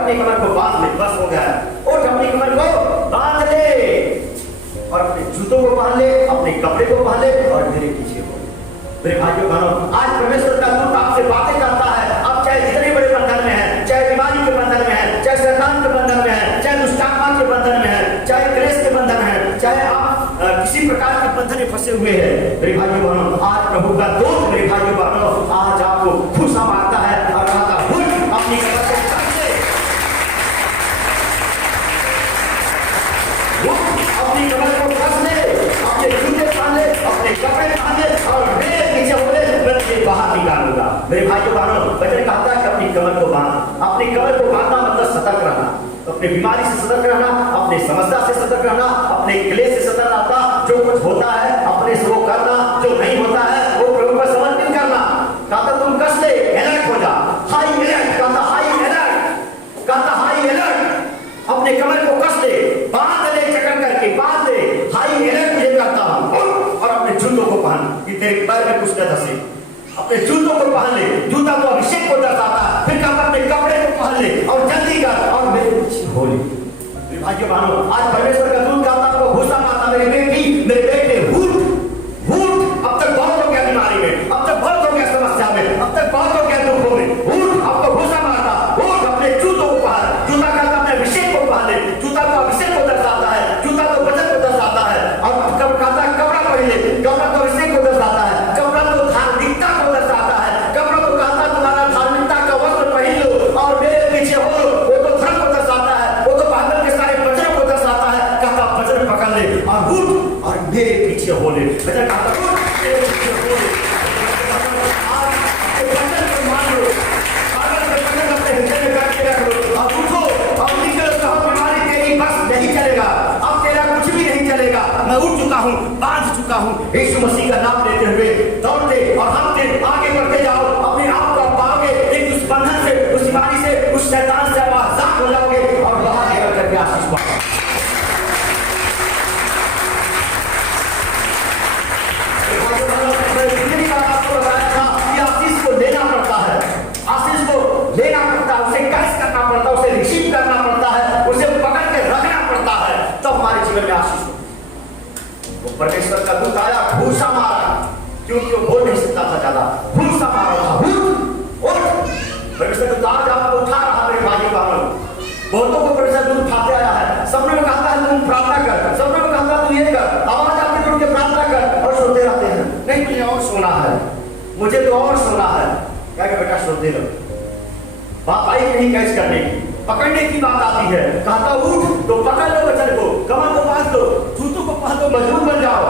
अपनी कमर को बांध ले, बस हो गया है, उठ अपनी कमर जूतों को पहन ले, अपने कपड़े को पहन ले और मेरे पीछे हो। मेरे भाइयों बहनों, आज परमेश्वर का दूत आपसे बातें करता है। आप चाहे जितने बड़े बंधन में हैं, चाहे बीमारी के बंधन में हैं, चाहे शैतान के बंधन में हैं, चाहे दुष्टात्मा के बंधन में हैं, चाहे क्लेश के बंधन हैं, चाहे आप किसी प्रकार के बंधन में फंसे हुए हैं, मेरे भाइयों बहनों, आज प्रभु का दूत मेरे भाइयों बहनों आज आपको खुशा मारता है और कहता है अपनी कमर को कस ले, अपनी कमर को कस ले, अपने जूते पहन ले, अपने कपड़े पहन ले और मेरे पीछे हो ले, मैं तुझे बाहर निकालूंगा। मेरे भाइयों बहनों, वचन कहता है कि अपनी कमर को बांध। अपनी कमर को बांधना मतलब सतर्क रहना, अपने बीमारी से सतर्क रहना, अपने समस्या से सतर्क रहना, अपने क्लेश से सतर्क रहना। जो कुछ होता है अपने से वो करना, जो नहीं होता है वो प्रभु को समर्पित करना। कहता तुम कस ले, अलर्ट हो जा, हाई अलर्ट, कहता हाई अलर्ट, कहता हाई अलर्ट, अपने कमर को कस ले, बांध ले, चक्कर करके बांध ले, हाई अलर्ट मुझे करता हूं। और अपने जूतों को पहन कि तेरे पैर में कुछ न धसे, अपने जूतों को पहन ले, जूता तो अभिषेक को दर्शाता है, फिर कहता अपने कपड़े को पहन ले और जल्दी कर और मेरे पीछे हो ले। मेरे भाइयों बहनों, आज परमेश्वर का दूत कहता आपको घुसा मारता, मेरे बेटी, मेरे बेटे, उठ उठ, अब तक बहुत हो गया बीमारी में, अब तक बहुत हो गया समस्या में, अब तक बहुत हो गया दुखों में, उठ, आपको घुसा मारता, उठ, अपने जूतों को पहन। जूता कहता अपने अभिषेक को पहन ले, जूता तो अभिषेक को दर्शाता है, जूता तो वचन को दर्शाता है, और कब कहता है कपड़ा पहन ले, कपड़ा तो अभिषेक को दर्शाता है, कपड़ा तो धार्मिकता को दर्शाता है, कपड़ा तो कहता तुम्हारा धार्मिकता का वस्त्र पहन लो और मेरे पीछे हो, वो तो धर्म को दर्शाता है, वो तो बाइबल के सारे वचनों को दर्शाता है। कहता वचन पकड़ ले और उठ और मेरे पीछे हो ले। वचन कहता उठ मेरे पीछे हो ले। आज वचन को मान लो, बाइबल के वचन अपने हृदय में करके रख लो और उठो और निकलो। कहो बीमारी तेरी बस नहीं चलेगा, अब तेरा कुछ भी नहीं चलेगा, मैं उठ चुका हूँ, बांध चुका हूँ। यीशु मसीह का नाम लेते हुए दौड़ते और हमसे आगे बढ़ते जाओ, अपने आप को पाओगे एक उस बंधन से, उस बीमारी से, उस शैतान से आजाद हो जाओगे और बाहर निकल करके आशीष पाओगे। कितनी बार आपको बताया था कि आशीष को लेना पड़ता है, आशीष को लेना पड़ता है, उसे कैश करना पड़ता है, उसे रिसीव करना पड़ता है, उसे पकड़ के रखना पड़ता है, तब हमारे जीवन में आशीष हो। वो परमेश्वर का दूत आया, भूसा मारा, क्योंकि वो बोल नहीं सकता था ज्यादा, भूसा मारा था, उठ। परमेश्वर का दूत आज आपको उठा रहा है। मेरे भाइयों बहनों, बहुतों को परमेश्वर दूत उठाते आया है, सबने को कहता है तुम प्रार्थना कर, सबने को कहता है तू ये कर, आवाज आपके जुड़ के प्रार्थना कर और सोते रहते हैं, नहीं मुझे और सोना है, मुझे तो और सोना है। क्या कि बेटा सोते रहो, बात आई नहीं कैच करने की, पकड़ने की बात आती है। कहता उठ तो पकड़ लो वचन को, कमर को बांध दो, जूतों को पहन दो, मजबूत बन जाओ,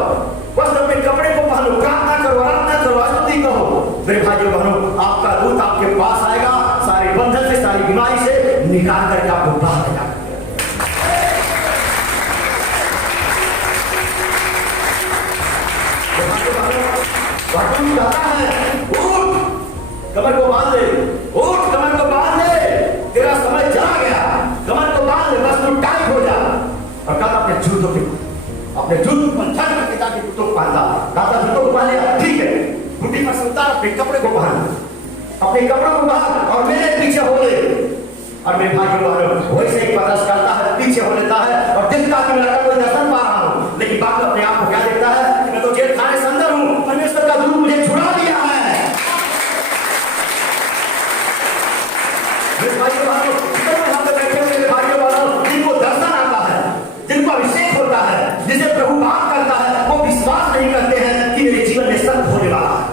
बस अपने कपड़े को पहनो, प्रार्थना करो, आराधना करो, स्तुति कहो। मेरे भाइयों बहनों, आपका दूत आपके पास आएगा, सारे बंधन से, सारी बीमारी से निकाल करके आपको बाहर ले जाएगा। कहता है उठ, कमर को बांध ले, उठ, कमर को बांध ले, तेरा समय चला गया, कमर को बांध ले, बस तू टाइट हो जा। और कहता अपने जूतों के, अपने जूतों को छड़ करके जाके जूतों को बांधा, कहता जूतों को बांध लिया, ठीक है, घुटी पर से उतार, अपने कपड़े को बांध, अपने कपड़ों को बांध और मेरे पीछे हो ले। और मेरे भाइयों बहनों, वैसे ही प्रदर्शन करता है, पीछे हो लेता है और दिखता कि मैं कोई दर्शन पा रहा हूँ, लेकिन बात अपने आप को क्या देखता है कि मैं तो जेल खाने से अंदर हूँ, परमेश्वर का दूत मुझे छुड़ा लिया है। मेरे भाइयों बहनों, यहाँ पे बैठे हुए मेरे भाइयों बहनों, जिनको दर्शन आता है, जिनको अभिषेक होता है, जिसे प्रभु बात करता है, वो विश्वास नहीं करते हैं कि मेरे जीवन में सत्य होने वाला है।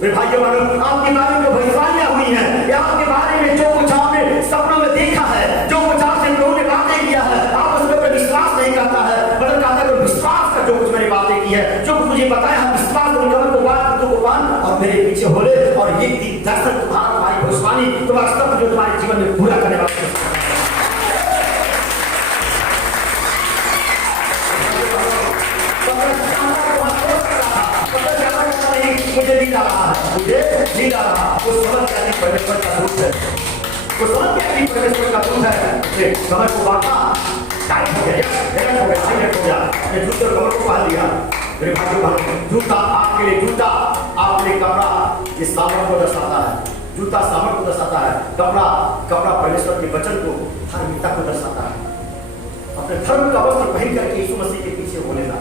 मेरे भाइयों बहनों, आपके बारे में भविष्यवाणियां हुई हैं, या आपके बारे में जो कुछ आपने सपनों में देखा है, जो कुछ आपसे प्रभु ने बातें किया है, आप उसके ऊपर विश्वास नहीं करता है, बल्कि कहता है विश्वास कर, जो कुछ मैंने बातें की है, जो कुछ मुझे बताया है, विश्वास कमर को बांध और मेरे पीछे हो ले, और ये दर्शन तुम्हारा, तुम्हारी भविष्यवाणी, तुम्हारा सब जो तुम्हारे जीवन में पूरा करने वाला है। मुझे नहीं रहा है, मुझे नहीं रहा, वो समझ गया कि परमेश्वर का दूत है, वो समझ गया कि परमेश्वर का दूत है। कमर को बांधा, टाइट हो गया, टाइट हो गया, टाइट हो गया, अपने जूते और कमर को बांध लिया। मेरे भाइयों बहनों, जूता आपके लिए, जूता आपके लिए, कपड़ा ये सामर्थ को दर्शाता है, जूता सामर्थ को दर्शाता है, कपड़ा परमेश्वर के वचन को, धार्मिकता को दर्शाता है। अपने धर्म का वस्त्र पहन करके यीशु मसीह के पीछे हो लेना।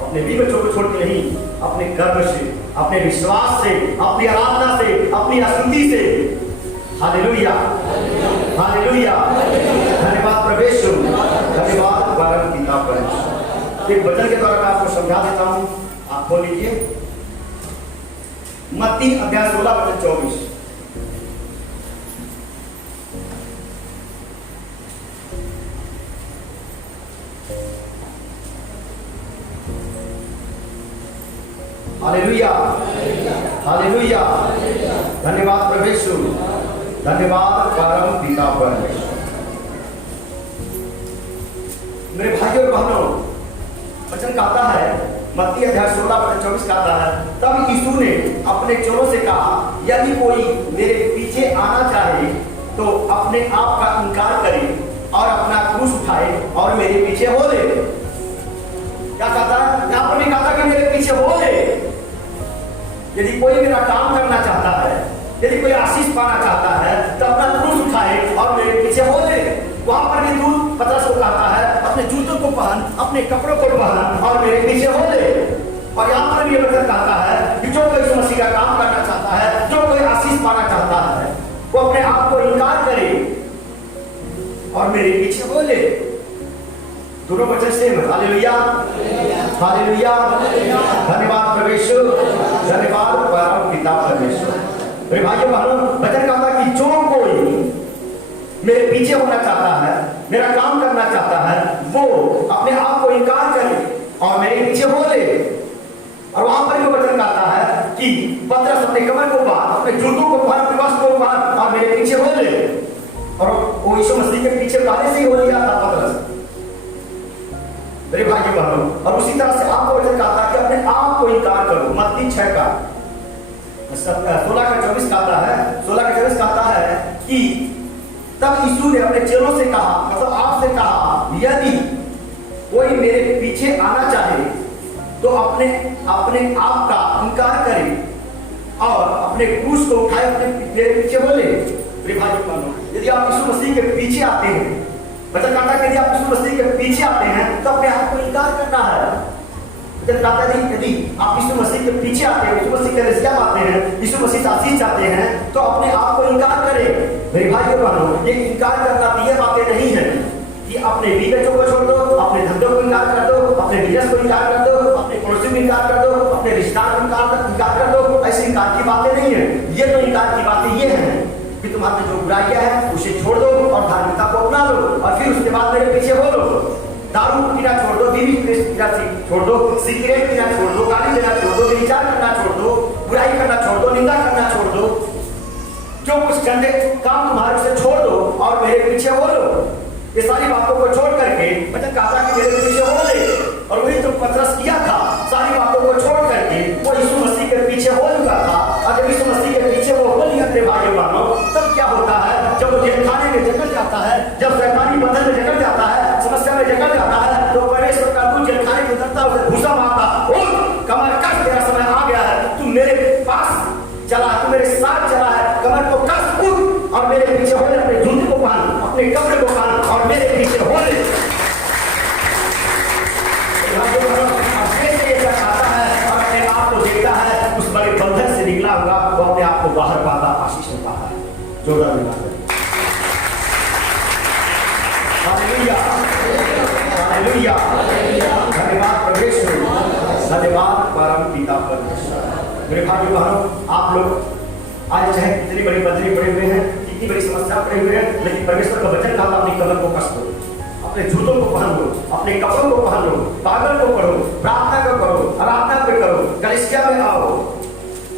अपने भी बच्चों को छोड़ के नहीं, अपने कर्म से, अपने विश्वास से, अपनी आराधना से, अपनी स्तुति से। हालेलुया, हालेलुया, धन्यवाद प्रभु यीशु, धन्यवाद परम पिता परमेश्वर। एक वचन के द्वारा मैं आपको समझा देता हूं, आप खोल लीजिए मत्ती अध्याय 16 वचन 24। हालेलुया, हालेलुया, धन्यवाद प्रभु यीशु, धन्यवाद परम पिता परमेश्वर। मेरे भाइयों और बहनों, वचन कहता है मत्ती अध्याय 16 वचन 24 कहता है, तब यीशु ने अपने चेलों से कहा, यदि कोई मेरे पीछे आना चाहे तो अपने आप का इनकार करे और अपना क्रूस उठाए और मेरे पीछे हो ले। क्या कहता है? यहां पर भी कहता कि मेरे पीछे हो ले। यदि कोई मेरा काम करना चाहता है, यदि कोई आशीष पाना चाहता है, तो अपना क्रूस उठाए और मेरे पीछे हो ले। वहां पर भी दूत पतरस को कहता है, अपने जूतों को पहन, अपने कपड़ों को पहन और मेरे पीछे हो ले। और यहाँ पर भी ये वचन कहता है कि जो कोई यीशु मसीह का काम करना चाहता है, जो कोई आशीष पाना चाहता है, वो अपने आप को इनकार करे और मेरे पीछे हो ले। दोनों वचन सेम। हालेलुया, हालेलुया, धन्यवाद प्रभु यीशु, धन्यवाद परम पिता परमेश्वर। मेरे भाइयों बहनों, वचन कहता कि जो कोई मेरे पीछे होना चाहता है, मेरा काम करना चाहता है, वो अपने आप को इनकार करे और मेरे पीछे हो ले। और वहां पर भी वचन कहता है कि पतरस अपने कमर को बांध, अपने जूतों को बांध, अपने वस्त्र को बांध और मेरे पीछे हो ले। और वो यीशु मसीह के पीछे पहले से ही हो लिया था पतरस। मेरे भाइयों बहनों, और उसी तरह से आपको वचन कहता है कि अपने आप को इनकार करो। मत्ती 6 का 16 का 24 कहता है, 16 का 24 कहता है कि तब यीशु ने अपने चेलों से कहा, मतलब आपसे कहा, यदि कोई मेरे पीछे आना चाहे तो अपने आप का इनकार करे और अपने क्रूस को उठाए अपने मेरे पीछे बोले। मेरे भाइयों बहनों, यदि आप यीशु मसीह के पीछे आते हैं, मतलब कहता है कि यदि आप यीशु मसीह के पीछे आते हैं तो अपने आप को इनकार करना है। कहता है यदि आप यीशु मसीह के पीछे आते हैं, यीशु मसीह के रसिया आते हैं, यीशु मसीह से आशीष चाहते हैं, तो अपने आप को इनकार करें। मेरे भाइयों बहनों, ये इनकार करना ये बातें नहीं है कि अपने बीगचों को छोड़ दो, अपने धंधों को इनकार कर दो, अपने बिजनेस को इनकार कर दो, अपने पड़ोसी को इनकार कर दो, अपने रिश्तेदार को इनकार कर दो। ऐसी इनकार की बातें नहीं है। ये तो इनकार की बातें ये हैं कि तुम्हारे जो बुराइयां है उसे छोड़ दो और धार्मिकता को अपना लो और फिर उसके बाद मेरे पीछे हो लो। दारू पीना छोड़ दो, बीवी पीना छोड़ दो, सिगरेट पीना छोड़ दो, गाली देना छोड़ दो, विचार करना छोड़ दो, बुराई करना छोड़ दो, निंदा करना छोड़ दो, जो कुछ गंदे काम तुम्हारे से छोड़ दो और मेरे पीछे हो लो। ये सारी बातों को छोड़ करके मतलब कहा कि मेरे पीछे हो ले। और वही तो पतरस किया था, सारी बातों को छोड़ करके वो यीशु मसीह के पीछे हो चुका था। और जब यीशु मसीह के पीछे वो हो लिया थे भाइयों बहनों, तब क्या होता है? जब वो जेलखाने में जकड़ जाता है, जब शैतानी बंधन में जकड़ जाता है, समस्या में जकड़ जाता है, तो परमेश्वर का दूत जेलखाने में उतरता है, उसे घुसा मारता, कमर कस, तेरा समय आ गया है, तू मेरे पास चला, तू मेरे साथ चला है, कमर को कस, उठ और मेरे पीछे हो ले, अपने जूते को पहन, अपने कपड़े को पहन और मेरे पीछे हो ले। उस बड़े बंधन से निकला होगा, वो अपने आप को बाहर पाता, आशीष में पाता है। जोरदार निकाल। हालेलुया, हालेलुया, धन्यवाद परमेश्वर, धन्यवाद परम पिता परमेश्वर। मेरे भाइयों बहनों, आप लोग आज चाहे कितनी बड़ी बंधनी पड़े हुए हैं, कितनी बड़ी समस्या पड़े हुए हैं, लेकिन परमेश्वर का वचन कहा अपनी कमर को कस दो, अपने जूतों को पहन लो, अपने कपड़ों को पहन लो, पागल को पढ़ो, प्रार्थना को करो, आराधना को करो, कलीसिया में आओ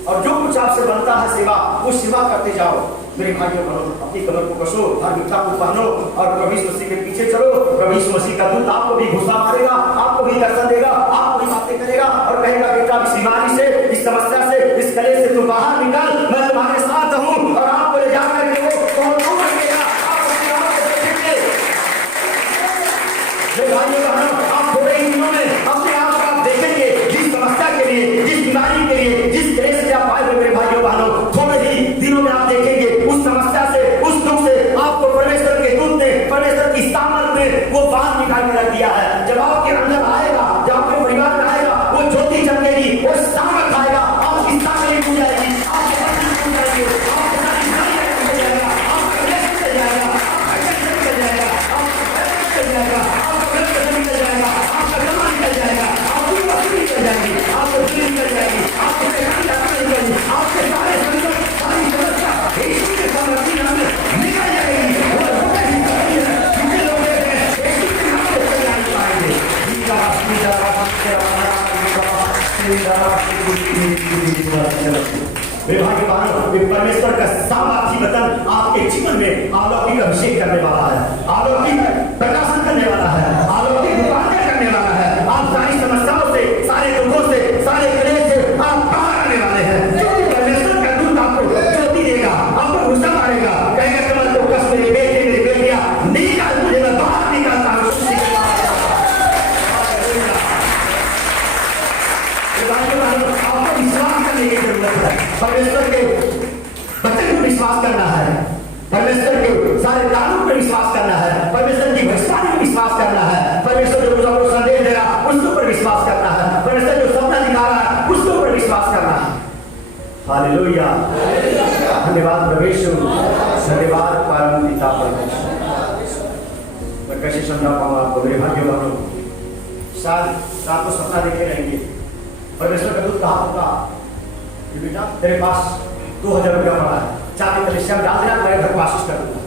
और जो कुछ आपसे बनता है सेवा, वो सेवा करते जाओ। मेरे भाइयों बहनों, अपनी कमर को कसो, धार्मिकता को पहनो और प्रभु यीशु मसीह के पीछे चलो। प्रभु यीशु मसीह का दूत आपको भी घुसा मारेगा, आपको भी दर्शन देगा, आपको भी बातें करेगा और कहेगा, बेटा इस बीमारी से, इस समस्या से, इस कलेश से तू बाहर निकल, मैं तुम्हारे साथ हूँ। और आपको ले जाकर के वो दूर रखेगा, आपको देखेंगे। भाइयों बहनों, आप थोड़े ही दिनों में अपने आप को देखेंगे, जिस समस्या के लिए, जिस बीमारी के लिए, जिस क्लेश से आप आए हुए मेरे भाइयों बहनों, थोड़े ही दिनों में आप देखेंगे उस समस्या से, उस दुख से आपको परमेश्वर के दूत ने, परमेश्वर की सामर्थ ने वो बाहर निकाल के रख दिया है। जब आपके अंदर आएगा, जब आपके परिवार में आएगा, मेरे भाई बहनों, परमेश्वर का सामर्थी वचन आपके जीवन में अलौकिक अभिषेक करने वाला है, अलौकिक प्रकाशन करने वाला है, अलौकिक रूपांतरण करने वाला है। आप सारी समस्याओं से, सारे दुखों से, सारे क्लेश से आप बाहर आने वाले हैं। क्योंकि परमेश्वर का दूत आपको ज्योति देगा, आपको गुस्सा मारेगा, कहेगा कमल को कस मेरे बेटे मेरी बेटियां निकाल, मुझे मैं बाहर निकालता हूँ। आपको विश्वास करने की जरूरत है, परमेश्वर के वचन पर विश्वास करना है, परमेश्वर के सारे कानून पर विश्वास करना है, परमेश्वर की भविष्यवाणी पर विश्वास करना है, परमेश्वर जो आपको संदेश दे रहा है उसके ऊपर विश्वास करना है, परमेश्वर जो सपना दिखा रहा है उसके ऊपर विश्वास करना है। हालेलुया, धन्यवाद प्रभु यीशु, धन्यवाद परम पिता परमेश्वर। मैं कैसे समझा पाऊंगा आपको मेरे भाग्य वालों, शायद रात को सपना देखे रहेंगे, परमेश्वर का दूत कहा होगा कि बेटा तेरे पास 2000 रुपया पड़ा है, चाहते कलिसिया में डाल देना, मैं घर कोशिश करूंगा।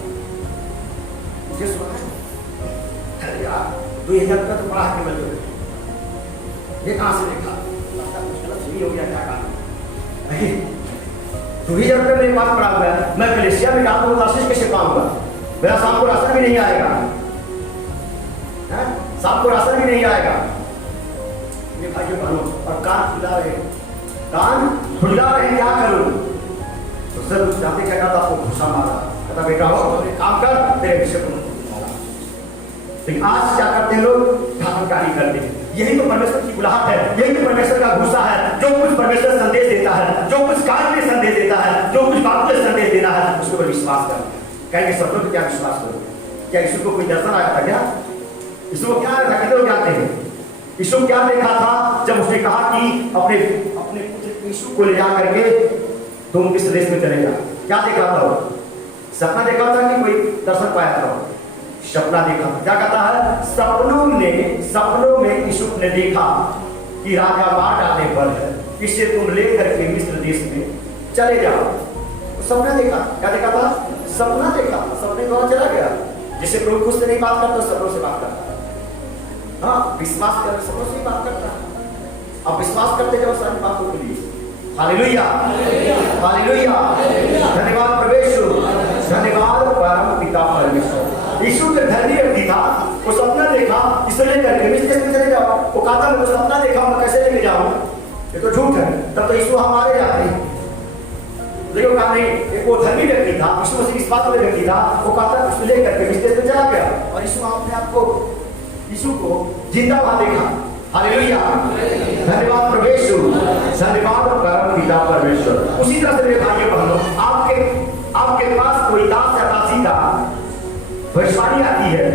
मुझे सुना है यार 2000 रुपया तो पड़ा है केवल, ये कहां से देखा, लगता कुछ गलत सही हो गया क्या काम। 2000 रुपया मेरे पास पड़ा हुआ है, मैं कलिसिया में डाल दूंगा, आशीष कैसे पाऊंगा, मेरा शाम को राशन भी नहीं आएगा, शाम को राशन भी नहीं आएगा। भाइयों बहनों, और कान खुला रहे, कान खुला रहे, क्या करूं? तो सर जाते क्या कहता, आपको घुसा मारा, कहता बेटा हो काम कर, तेरे विषय को मारा। लेकिन आज क्या करते हैं लोग, ठाकुरकारी करते हैं। यही तो परमेश्वर की बुलाहट है, यही तो परमेश्वर का गुस्सा है। जो कुछ परमेश्वर संदेश देता है, जो कुछ कार्य में संदेश देता है, जो कुछ बात में संदेश देना है, उसके ऊपर विश्वास कर। कहेंगे सब लोग क्या विश्वास करो? क्या यीशु को कोई दर्शन आया था क्या? यीशु को क्या आया था? कितने लोग जानते हैं यीशु क्या देखा था जब उसने कहा कि अपने पुत्र यीशु को ले जा करके तुम किस देश में चले जाओ? क्या देखा था वो? सपना देखा था कि कोई दर्शन पाया था? सपना देखा। क्या कहता है? सपनों में यीशु ने देखा कि राजा मार डालने पर इसे तुम लेकर के मिस्र देश में चले जाओ। सपना देखा। क्या देखा था? सपना देखा। सपने द्वारा चला गया। जिसे प्रभु खुद से नहीं बात करता, सपनों से बात करता। हाँ, विश्वास कर सपनों से ही बात करता है। अब विश्वास करते जाओ सारी बातों के लिए। हालेलुया, हालेलुया, धन्यवाद प्रभु यीशु, धन्यवाद परम पिता परमेश्वर। यीशु के धर्मी व्यक्ति था, वो सपना देखा, इसे लेकर के मिस्र देश में चले जाओ। वो कहता मैं सपना देखा, मैं कैसे लेके जाऊं? ये तो झूठ है। तब तो यीशु हमारे जाते हैं, लेकिन कहा नहीं, एक वो धर्मी व्यक्ति था, यीशु मसीह विश्वास वाले व्यक्ति था। वो कहता उसको लेकर के मिस्र देश में चला गया और यीशु अपने आप को यीशु को जिंदा वहां देखा। हालेलुया, धन्यवाद प्रभु यीशु, धन्यवाद परम पिता परमेश्वर। उसी तरह से मेरे भाइयों बहनों, आपके पास कोई दास या दासी का भविष्यवाणी आती है,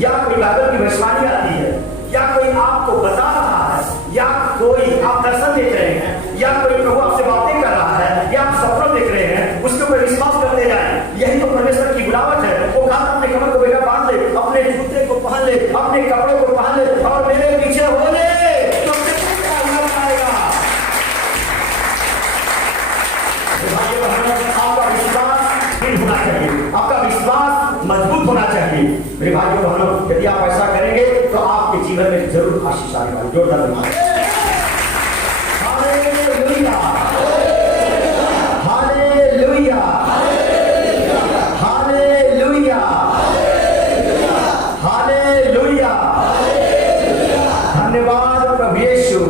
या कोई बाइबल की भविष्यवाणी आती है, या कोई आपको बता रहा है, या कोई आप दर्शन देख रहे हैं, या कोई प्रभु आपसे बातें कर रहा है, या आप सपना देख रहे हैं, उसके ऊपर विश्वास करते जाएं। यही तो परमेश्वर की बुलावट है। वो कहा अपने कमर को बेटा बांध ले, अपने जूते को पहन ले, अपने कपड़े को पहन ले और मेरे पीछे हो ले, तो आपका विश्वास दृढ़ होना चाहिए, आपका विश्वास मजबूत होना चाहिए। मेरे भाइयों बहनों, यदि आप ऐसा करेंगे तो आपके जीवन में जरूर आशीष आने वाली। जोरदार हालेलुया, हालेलुया, हालेलुया, हालेलुया, धन्यवाद प्रभु यीशु,